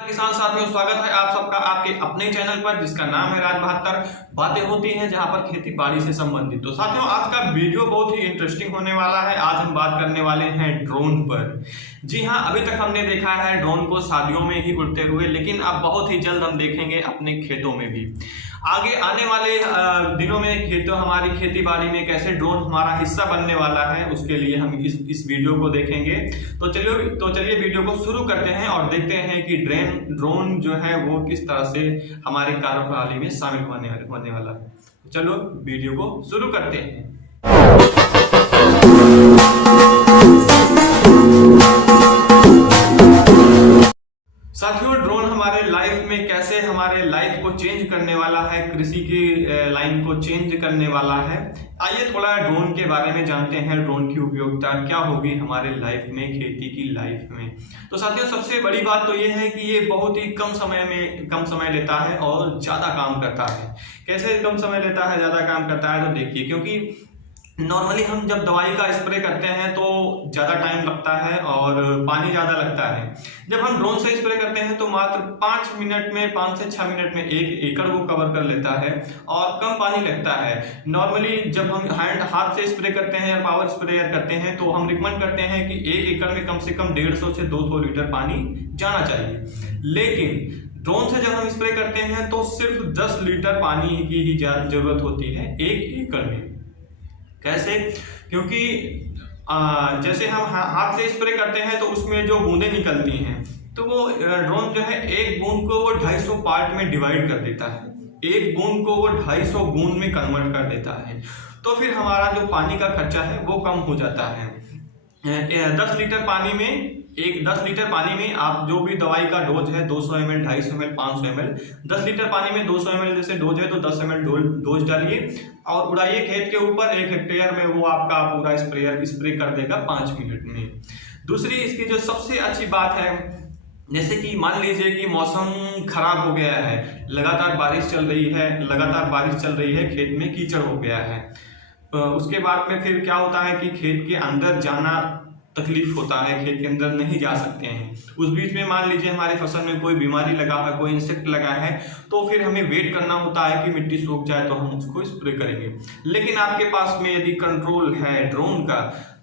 किसान साथियों, स्वागत है आप सबका आपके अपने चैनल पर जिसका नाम है राज 72 बातें होती हैं, जहां पर खेती बाड़ी से संबंधित। तो साथियों, आज का वीडियो बहुत ही इंटरेस्टिंग होने वाला है। आज हम बात करने वाले हैं ड्रोन पर। जी हां, अभी तक हमने देखा है ड्रोन को शादियों में ही उड़ते हुए, लेकिन अब बहुत ही जल्द हम देखेंगे अपने खेतों में भी। आगे आने वाले दिनों में हमारी खेती बाड़ी में कैसे ड्रोन हमारा हिस्सा बनने वाला है, उसके लिए हम इस वीडियो को देखेंगे। तो चलिए वीडियो को शुरू करते हैं और देखते हैं कि ड्रोन जो है वो किस तरह से हमारे कार्यप्रणाली में शामिल होने वाला है। चलो वीडियो को शुरू करते हैं। साथियों, ड्रोन हमारे लाइफ में कैसे हमारे लाइफ को चेंज करने वाला है, कृषि की लाइन को चेंज करने वाला है। आइए थोड़ा ड्रोन के बारे में जानते हैं। ड्रोन की उपयोगिता क्या होगी हमारे लाइफ में, खेती की लाइफ में। तो साथियों, सबसे बड़ी बात तो ये है कि ये बहुत ही कम समय लेता है और ज्यादा काम करता है। कैसे कम समय लेता है, ज्यादा काम करता है, तो देखिए, क्योंकि नॉर्मली हम जब दवाई का स्प्रे करते हैं तो ज़्यादा टाइम लगता है और पानी ज़्यादा लगता है। जब हम ड्रोन से स्प्रे करते हैं तो मात्र 5 से 6 मिनट में 1 एकड़ को कवर कर लेता है और कम पानी लगता है। नॉर्मली जब हम हाथ से स्प्रे करते हैं या पावर स्प्रेयर करते हैं तो हम रिकमेंड करते हैं कि 1 एकड़ में कम से कम 150 से 200 लीटर पानी जाना चाहिए। लेकिन ड्रोन से जब हम स्प्रे करते हैं तो सिर्फ 10 लीटर पानी की ही जरूरत होती है 1 एकड़ में। कैसे? क्योंकि जैसे हम हाथ से स्प्रे करते हैं तो उसमें जो बूंदें निकलती हैं तो वो ड्रोन जो है एक बूंद को वो 250 पार्ट में डिवाइड कर देता है। एक बूंद को वो 250 बूंद में कन्वर्ट कर देता है। तो फिर हमारा जो पानी का खर्चा है वो कम हो जाता है। 10 लीटर पानी में आप जो भी दवाई का डोज है 200 ml, 250 ml, 500 ml, 10 लीटर पानी में 200 ml जैसे डोज है तो 10 ml डोज डालिए और उड़ाइए खेत के ऊपर। 1 हेक्टेयर में वो आपका पूरा स्प्रे कर देगा 5 मिनट में। दूसरी इसकी जो सबसे अच्छी बात है, जैसे कि मान लीजिए कि मौसम खराब हो गया है, लगातार बारिश चल रही है, खेत में कीचड़ हो गया है। उसके बाद में फिर क्या होता है कि खेत के अंदर जाना तकलीफ होता है, खेत के अंदर नहीं जा सकते हैं। उस बीच में मान लीजिए हमारी फसल में कोई बीमारी लगा है, कोई इंसेक्ट लगा है, तो फिर हमें वेट करना होता है कि मिट्टी सूख जाए तो हम उसको स्प्रे करेंगे। लेकिन आपके पास में यदि कंट्रोल है ड्रोन का,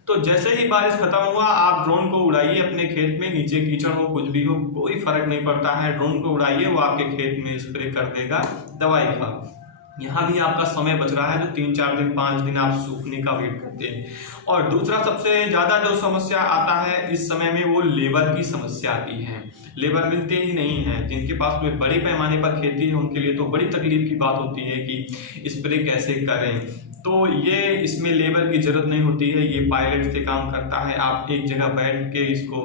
तो जैसे ही बारिश खत्म हुआ आप ड्रोन को उड़ाइए अपने खेत में, नीचे कीचड़ हो कुछ भी हो कोई फर्क नहीं पड़ता है। ड्रोन को उड़ाइए, वो आपके खेत में स्प्रे कर देगा दवाई का। यहाँ भी आपका समय बच रहा है जो 3-4 दिन 5 दिन आप सूखने का वेट करते हैं। और दूसरा सबसे ज्यादा जो समस्या आता है इस समय में वो लेबर की समस्या आती है। लेबर मिलते ही नहीं है। जिनके पास में बड़े पैमाने पर खेती है उनके लिए तो बड़ी तकलीफ की बात होती है कि स्प्रे कैसे करें। तो ये इसमें लेबर की जरूरत नहीं होती है, ये पायलट से काम करता है। आप एक जगह बैठ के इसको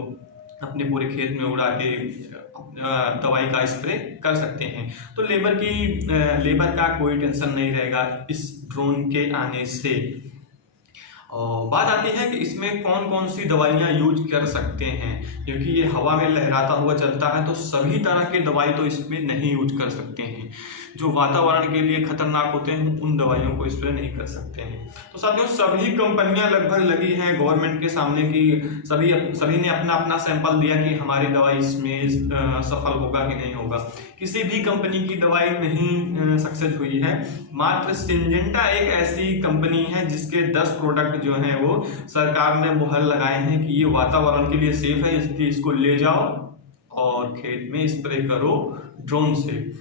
अपने पूरे खेत में उड़ा के दवाई का स्प्रे कर सकते हैं। तो लेबर का कोई टेंशन नहीं रहेगा इस ड्रोन के आने से। और बात आती है कि इसमें कौन कौन सी दवाइयाँ यूज कर सकते हैं, क्योंकि ये हवा में लहराता हुआ चलता है तो सभी तरह के दवाई तो इसमें नहीं यूज कर सकते हैं। जो वातावरण के लिए खतरनाक होते हैं उन दवाइयों को स्प्रे नहीं कर सकते हैं। तो साथियों, सभी कंपनियां लगभग लगी हैं गवर्नमेंट के सामने कि सभी ने अपना अपना सैंपल दिया कि हमारी दवाई इसमें सफल होगा कि नहीं होगा। किसी भी कंपनी की दवाई नहीं सक्सेस हुई है। मात्र सिंजेंटा एक ऐसी कंपनी है जिसके 10 प्रोडक्ट जो हैं वो सरकार ने मुहर लगाए हैं कि ये वातावरण के लिए सेफ है, इसलिए इसको ले जाओ और खेत में स्प्रे करो ड्रोन से।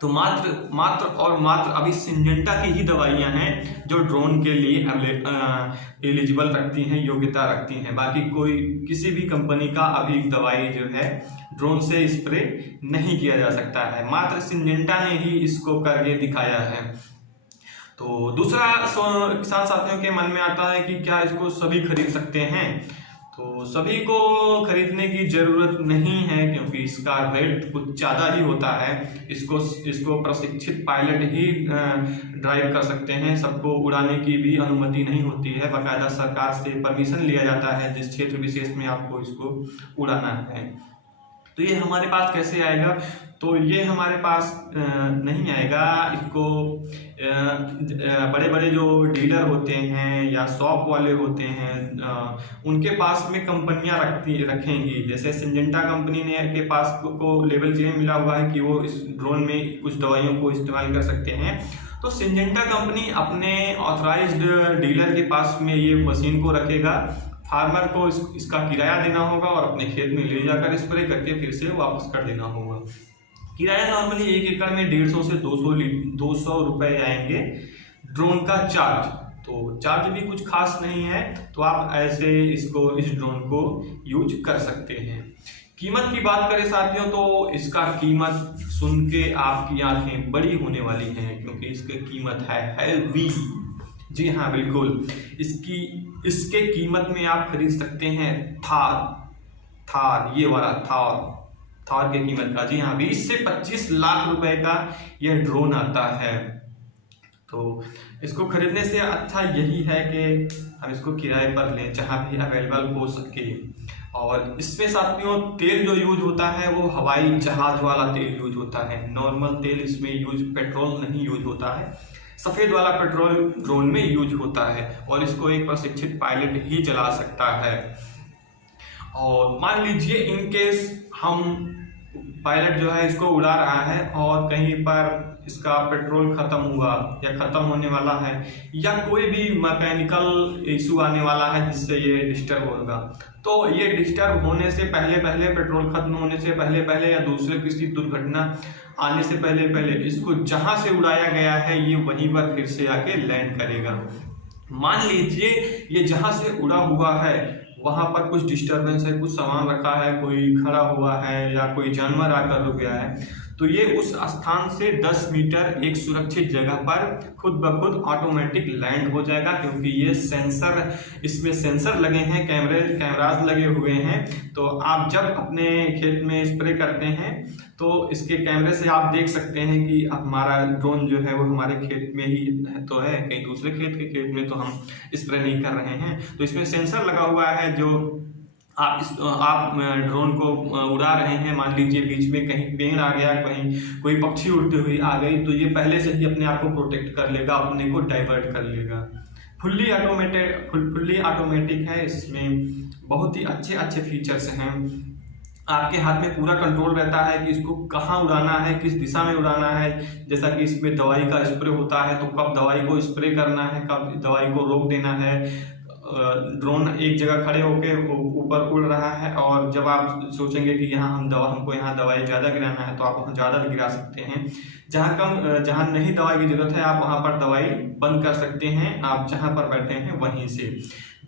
तो मात्र अभी सिंजेंटा की ही दवाइयां हैं जो ड्रोन के लिए एलिजिबल रखती हैं, योग्यता रखती हैं। बाकी कोई किसी भी कंपनी का अभी दवाई जो है ड्रोन से स्प्रे नहीं किया जा सकता है। मात्र सिंजेंटा ने ही इसको करके दिखाया है। तो दूसरा किसान साथियों के मन में आता है कि क्या इसको सभी खरीद सकते हैं? तो सभी को खरीदने की जरूरत नहीं है, क्योंकि इसका रेट कुछ ज़्यादा ही होता है। इसको प्रशिक्षित पायलट ही ड्राइव कर सकते हैं। सबको उड़ाने की भी अनुमति नहीं होती है। बाकायदा सरकार से परमिशन लिया जाता है जिस क्षेत्र विशेष में आपको इसको उड़ाना है। तो ये हमारे पास कैसे आएगा, तो ये हमारे पास नहीं आएगा। इसको बड़े बड़े जो डीलर होते हैं या शॉप वाले होते हैं उनके पास में कंपनियां रखेंगी। जैसे सिंजेंटा कंपनी ने के पास को लेवल क्लेम मिला हुआ है कि वो इस ड्रोन में कुछ दवाइयों को इस्तेमाल कर सकते हैं, तो सिंजेंटा कंपनी अपने ऑथराइज्ड डीलर के पास में ये मशीन को रखेगा। फार्मर को इसका किराया देना होगा और अपने खेत में ले जाकर स्प्रे करके फिर से वापस कर देना होगा। किराया नॉर्मली 1 एकड़ में 150 से 200 रुपए आएंगे। ड्रोन का चार्ज, तो चार्ज भी कुछ खास नहीं है, तो आप ऐसे इस ड्रोन को यूज कर सकते हैं। कीमत की बात करें साथियों, तो इसका कीमत सुन के आपकी आंखें बड़ी होने वाली हैं, क्योंकि इसकी कीमत है हेवी। जी हाँ बिल्कुल, इसके कीमत में आप खरीद सकते हैं थार ये वाला थार की कीमत का। जी हाँ, 20 से 25 लाख रुपए का यह ड्रोन आता है। तो इसको खरीदने से अच्छा यही है कि हम इसको किराए पर लें जहाँ भी अवेलेबल हो सके। और इसमें साथियों तेल जो यूज होता है वो हवाई जहाज वाला तेल यूज होता है, नॉर्मल तेल इसमें पेट्रोल नहीं यूज होता है। सफेद वाला पेट्रोल ड्रोन में यूज होता है और इसको एक प्रशिक्षित पायलट ही चला सकता है। और मान लीजिए इन केस हम पायलट जो है इसको उड़ा रहा है और कहीं पर इसका पेट्रोल खत्म हुआ या खत्म होने वाला है या कोई भी मैकेनिकल इशू आने वाला है जिससे ये डिस्टर्ब होगा, तो ये डिस्टर्ब होने से पहले पेट्रोल खत्म होने से पहले या दूसरे किसी दुर्घटना आने से पहले इसको जहां से उड़ाया गया है ये वहीं पर फिर से आके लैंड करेगा। मान लीजिए ये जहां से उड़ा हुआ है वहां पर कुछ डिस्टरबेंस है, कुछ सामान रखा है, कोई खड़ा हुआ है या कोई जानवर आकर रुक गया है, तो ये उस स्थान से 10 मीटर एक सुरक्षित जगह पर खुद ब खुद ऑटोमेटिक लैंड हो जाएगा, क्योंकि ये इसमें सेंसर लगे हैं, कैमराज लगे हुए हैं। तो आप जब अपने खेत में स्प्रे करते हैं तो इसके कैमरे से आप देख सकते हैं कि हमारा ड्रोन जो है वो हमारे खेत में ही तो है, कहीं दूसरे खेत में तो हम स्प्रे नहीं कर रहे हैं। तो इसमें सेंसर लगा हुआ है जो आप ड्रोन को उड़ा रहे हैं, मान लीजिए बीच में कहीं पेड़ आ गया, कहीं कोई पक्षी उड़ते हुए आ गई, तो ये पहले से ही अपने आप को प्रोटेक्ट कर लेगा, अपने को डाइवर्ट कर लेगा। फुल्ली ऑटोमेटिक है, इसमें बहुत ही अच्छे फीचर्स हैं। आपके हाथ में पूरा कंट्रोल रहता है कि इसको कहाँ उड़ाना है, किस दिशा में उड़ाना है। जैसा कि इसमें दवाई का स्प्रे होता है तो कब दवाई को स्प्रे करना है, कब दवाई को रोक देना है। ड्रोन एक जगह खड़े होकर ऊपर उड़ रहा है और जब आप सोचेंगे कि हमको यहाँ दवाई ज़्यादा गिराना है तो आप वहाँ ज़्यादा गिरा सकते हैं। जहाँ नहीं दवाई की जरूरत है आप वहाँ पर दवाई बंद कर सकते हैं। आप जहाँ पर बैठे हैं वहीं से,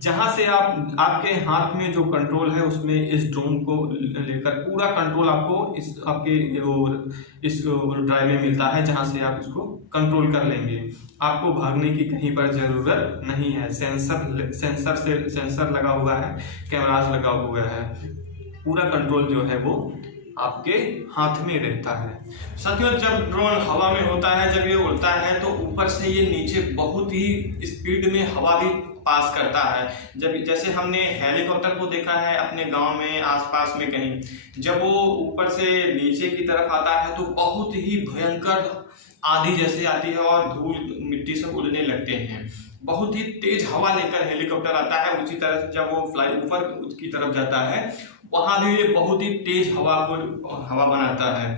जहाँ से आपके हाथ में जो कंट्रोल है उसमें इस ड्रोन को लेकर पूरा कंट्रोल आपको इस ड्राइव में मिलता है, जहाँ से आप इसको कंट्रोल कर लेंगे। आपको भागने की कहीं पर जरूरत नहीं है। सेंसर लगा हुआ है, कैमरास लगा हुआ है, पूरा कंट्रोल जो है वो आपके हाथ में रहता है। साथियों जब ड्रोन हवा में होता है, जब ये उड़ता है तो ऊपर से ये नीचे बहुत ही स्पीड में हवा भी पास करता है। जैसे हमने हेलीकॉप्टर को देखा है अपने गांव में आसपास में कहीं, जब वो ऊपर से नीचे की तरफ आता है तो बहुत ही भयंकर आंधी जैसे आती है और धूल मिट्टी से उड़ने लगते हैं। बहुत ही तेज हवा लेकर हेलीकॉप्टर आता है। उसी तरह से जब वो फ्लाई ऊपर की तरफ जाता है वहां भी ये बहुत ही तेज हवा बनाता है।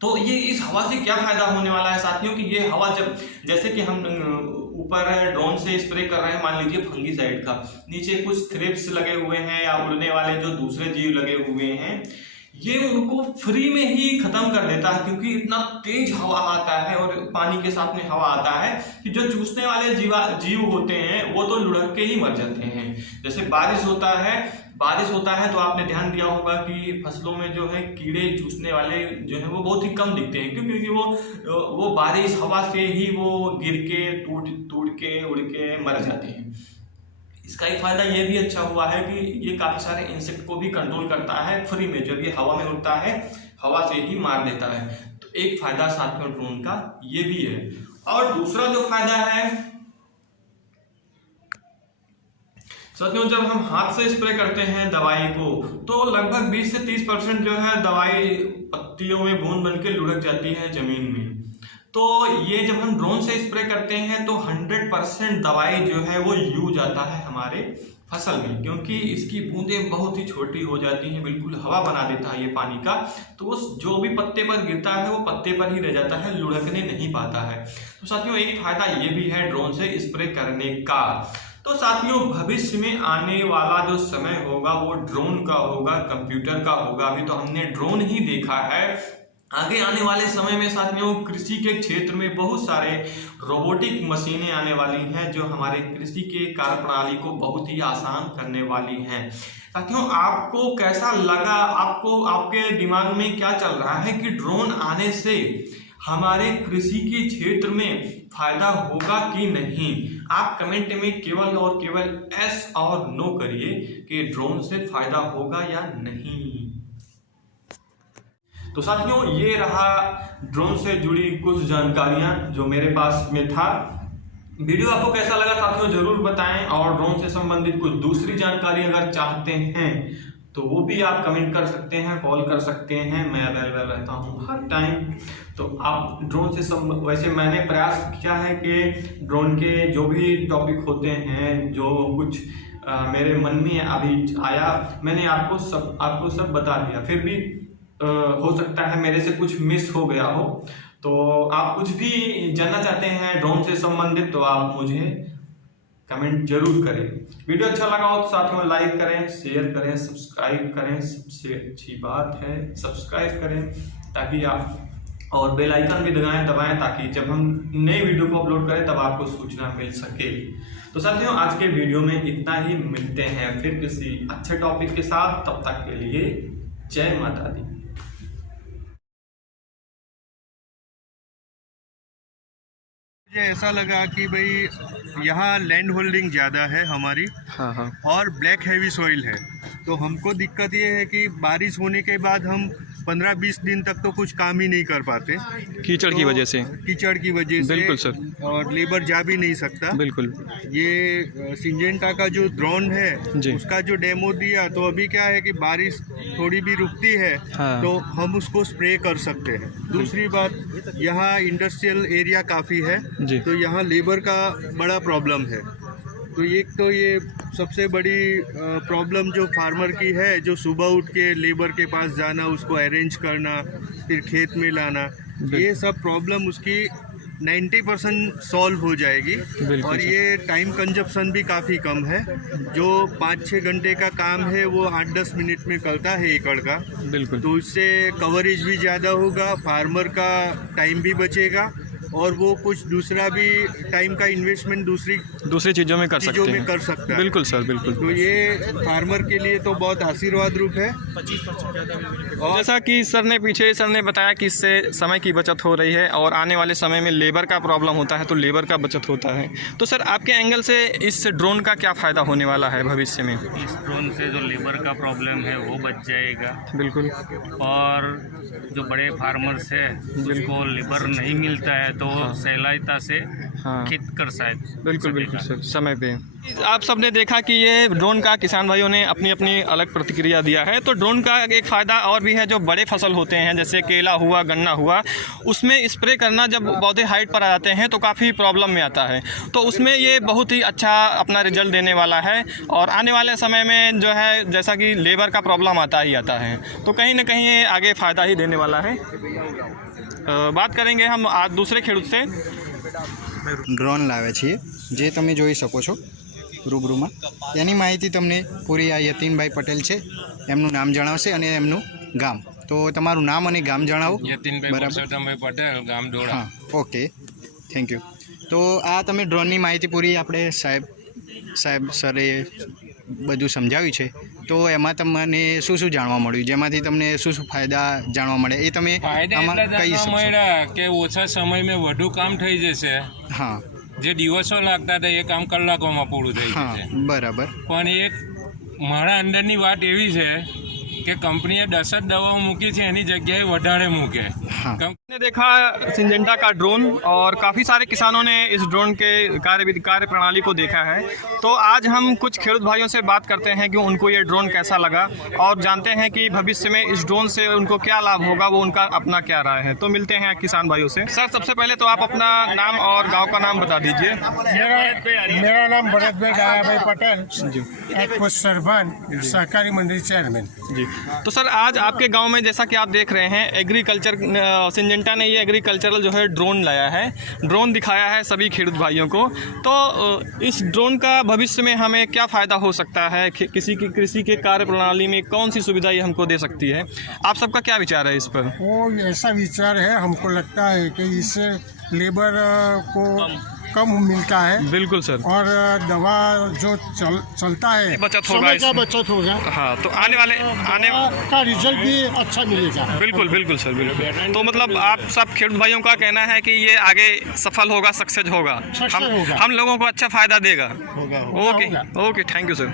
तो ये इस हवा से क्या फायदा होने वाला है साथियों कि ये हवा जैसे कि हम ऊपर ड्रोन से स्प्रे कर रहे हैं, मान लीजिए फंगीसाइड का, नीचे कुछ थ्रिप्स लगे हुए हैं या उड़ने वाले जो दूसरे जीव लगे हुए हैं, ये उनको फ्री में ही खत्म कर देता है, क्योंकि इतना तेज हवा आता है और पानी के साथ में हवा आता है कि जो चूसने वाले जीव होते हैं वो तो लुढ़क के ही मर जाते हैं। जैसे बारिश होता है तो आपने ध्यान दिया होगा कि फसलों में जो है कीड़े चूसने वाले जो है वो बहुत ही कम दिखते हैं, क्योंकि वो बारिश हवा से ही वो गिर के टूट के उड़ के मर जाते हैं। इसका एक फायदा ये भी अच्छा हुआ है कि ये काफी सारे इंसेक्ट को भी कंट्रोल करता है फ्री में। जब ये हवा में उड़ता है हवा से ही मार देता है, तो एक फायदा साथियों ड्रोन का ये भी है। और दूसरा जो फायदा है साथियों जब हम हाथ से स्प्रे करते हैं दवाई को तो लगभग 20 से 30% जो है दवाई पत्तियों में बूंद बन के लुढ़क जाती है जमीन में। तो ये जब हम ड्रोन से स्प्रे करते हैं तो 100% दवाई जो है वो यूज आता है हमारे फसल में, क्योंकि इसकी बूंदें बहुत ही छोटी हो जाती हैं, बिल्कुल हवा बना देता है ये पानी का। तो वो जो भी पत्ते पर गिरता है वो पत्ते पर ही रह जाता है, लुढ़कने नहीं पाता है। तो साथियों एक फायदा ये भी है ड्रोन से स्प्रे करने का। तो साथियों भविष्य में आने वाला जो समय होगा वो ड्रोन का होगा, कंप्यूटर का होगा। अभी तो हमने ड्रोन ही देखा है, आगे आने वाले समय में साथियों कृषि के क्षेत्र में बहुत सारे रोबोटिक मशीनें आने वाली हैं जो हमारे कृषि के कार्य प्रणाली को बहुत ही आसान करने वाली हैं। साथियों आपको कैसा लगा, आपको आपके दिमाग में क्या चल रहा है कि ड्रोन आने से हमारे कृषि के क्षेत्र में फायदा होगा कि नहीं? आप कमेंट में केवल और केवल एस और नो करिए कि ड्रोन से फायदा होगा या नहीं। तो साथियों ये रहा ड्रोन से जुड़ी कुछ जानकारियां जो मेरे पास में था। वीडियो आपको कैसा लगा साथियों जरूर बताएं, और ड्रोन से संबंधित कुछ दूसरी जानकारी अगर चाहते हैं तो वो भी आप कमेंट कर सकते हैं, कॉल कर सकते हैं, मैं अवेलेबल रहता हूं हर टाइम। तो आप ड्रोन से वैसे मैंने प्रयास किया है कि ड्रोन के जो भी टॉपिक होते हैं, जो कुछ मेरे मन में अभी आया, मैंने आपको सब बता दिया। फिर भी हो सकता है मेरे से कुछ मिस हो गया हो, तो आप कुछ भी जानना चाहते हैं ड्रोन से संबंधित तो आप मुझे कमेंट जरूर करें। वीडियो अच्छा लगा हो तो साथियों लाइक करें, शेयर करें, सब्सक्राइब करें। सबसे अच्छी बात है सब्सक्राइब करें ताकि आप, और बेल आइकन भी दबाएं ताकि जब हम नए वीडियो को अपलोड करें तब आपको सूचना मिल सके। तो साथियों आज के वीडियो में इतना ही, मिलते हैं फिर किसी अच्छे टॉपिक के साथ। तब तक के लिए जय माता दी। मुझे ऐसा लगा कि भाई यहाँ लैंड होल्डिंग ज़्यादा है हमारी, हाँ। और ब्लैक हैवी सॉइल है। तो हमको दिक्कत ये है कि बारिश होने के बाद हम 15-20 दिन तक तो कुछ काम ही नहीं कर पाते, कीचड़ की वजह से। कीचड़ की वजह से बिल्कुल सर, और लेबर जा भी नहीं सकता। बिल्कुल। ये सिंजेंटा का जो ड्रोन है उसका जो डेमो दिया, तो अभी क्या है कि बारिश थोड़ी भी रुकती है हाँ। तो हम उसको स्प्रे कर सकते हैं। दूसरी बात, यहाँ इंडस्ट्रियल एरिया काफ़ी है, तो यहाँ लेबर का बड़ा प्रॉब्लम है। तो ये सबसे बड़ी प्रॉब्लम जो फार्मर की है, जो सुबह उठ के लेबर के पास जाना, उसको अरेंज करना, फिर खेत में लाना, ये सब प्रॉब्लम उसकी 90% सॉल्व हो जाएगी। और ये टाइम कंजप्शन भी काफ़ी कम है। जो 5-6 घंटे का काम है वो 8-10 मिनट में करता है एकड़ का। बिल्कुल। तो इससे कवरेज भी ज़्यादा होगा, फार्मर का टाइम भी बचेगा, और वो कुछ दूसरा भी टाइम का इन्वेस्टमेंट दूसरी चीज़ों में कर सकता है। बिल्कुल सर, बिल्कुल। तो ये फार्मर के लिए तो बहुत आशीर्वाद रूप है। और जैसा कि सर ने बताया कि इससे समय की बचत हो रही है, और आने वाले समय में लेबर का प्रॉब्लम होता है तो लेबर का बचत होता है। तो सर आपके एंगल से इस ड्रोन का क्या फ़ायदा होने वाला है भविष्य में? इस ड्रोन से जो लेबर का प्रॉब्लम है वो बच जाएगा। बिल्कुल। और जो बड़े फार्मर्स है उसको लेबर नहीं मिलता है तो सहलायता से खेत कर सकते। बिल्कुल सर, समय पे। आप सबने देखा कि ये ड्रोन का किसान भाइयों ने अपनी अपनी अलग प्रतिक्रिया दिया है। तो ड्रोन का एक फ़ायदा और भी है, जो बड़े फसल होते हैं जैसे केला हुआ, गन्ना हुआ, उसमें स्प्रे करना जब पौधे हाइट पर आ जाते हैं तो काफ़ी प्रॉब्लम में आता है। तो उसमें ये बहुत ही अच्छा अपना रिजल्ट देने वाला है। और आने वाले समय में जो है जैसा कि लेबर का प्रॉब्लम आता ही आता है, तो कहीं ना कहीं ये आगे फ़ायदा ही देने वाला है। बात करेंगे हम आज दूसरे खेडूत से। ડ્રોન લાવે છીએ જે તમે જોઈ શકો છો રૂબરૂમાં। એની માહિતી તમને પૂરી આ યતીનભાઈ પટેલ છે, એમનું નામ જણાવશે અને એમનું ગામ। તો તમારું નામ અને ગામ જણાવો। યતીનભાઈ પટેલ, ગામ ડોળા। હા, ઓકે, થેન્ક યુ। તો આ તમે ડ્રોનની માહિતી પૂરી આપણે સાહેબ સરે બધું સમજાવ્યું છે। તો એમાં તમને શું શું જાણવા મળ્યું, જેમાંથી તમને શું શું ફાયદા જાણવા મળે એ તમે આમાં કહી શકશો? કે ઓછા સમયમાં વધુ કામ થઈ જશે। હા, જે દિવસો લાગતા હતા એ કામ કલાકોમાં પૂરું થઈ જશે। બરાબર। પણ એક મારા અંદરની વાત એવી છે કે કંપનીએ 10 જ દવાઓ મૂકી છે એની જગ્યાએ વધારે મૂકે। ने देखा सिंजेंटा का ड्रोन और काफ़ी सारे किसानों ने इस ड्रोन के कार्य प्रणाली को देखा है। तो आज हम कुछ खेडूत भाइयों से बात करते हैं कि उनको ये ड्रोन कैसा लगा और जानते हैं कि भविष्य में इस ड्रोन से उनको क्या लाभ होगा, वो उनका अपना क्या राय है। तो मिलते हैं किसान भाइयों से। सर, सबसे पहले तो आप अपना नाम और गांव का नाम बता दीजिए। मेरा नाम भरत भाई डाया भाई पटेल जी, एक पोस्ट सरपंच सहकारी मंडी चेयरमैन जी। तो सर, आज आपके गांव में जैसा कि आप देख रहे हैं एग्रीकल्चर सिंजेंटा ने ये एग्रीकल्चरल जो है ड्रोन लाया है, ड्रोन दिखाया है सभी खेडूत भाइयों को। तो इस ड्रोन का भविष्य में हमें क्या फ़ायदा हो सकता है, किसी की कृषि के कार्य प्रणाली में कौन सी सुविधा ये हमको दे सकती है, आप सबका क्या विचार है इस पर? वो ऐसा विचार है, हमको लगता है कि इससे लेबर को कम मिलता है। बिल्कुल सर। और दवा जो चलता है बचत होगा, समय का बचत होगा। हाँ, तो आने का रिजल्ट भी अच्छा मिलेगा। बिल्कुल बिल्कुल सर, बिल्कुल। तो मतलब आप सब खेडूत भाइयों का कहना है कि ये आगे सफल होगा, सक्सेस होगा, हम लोगों को अच्छा फायदा देगा। Okay, thank you sir.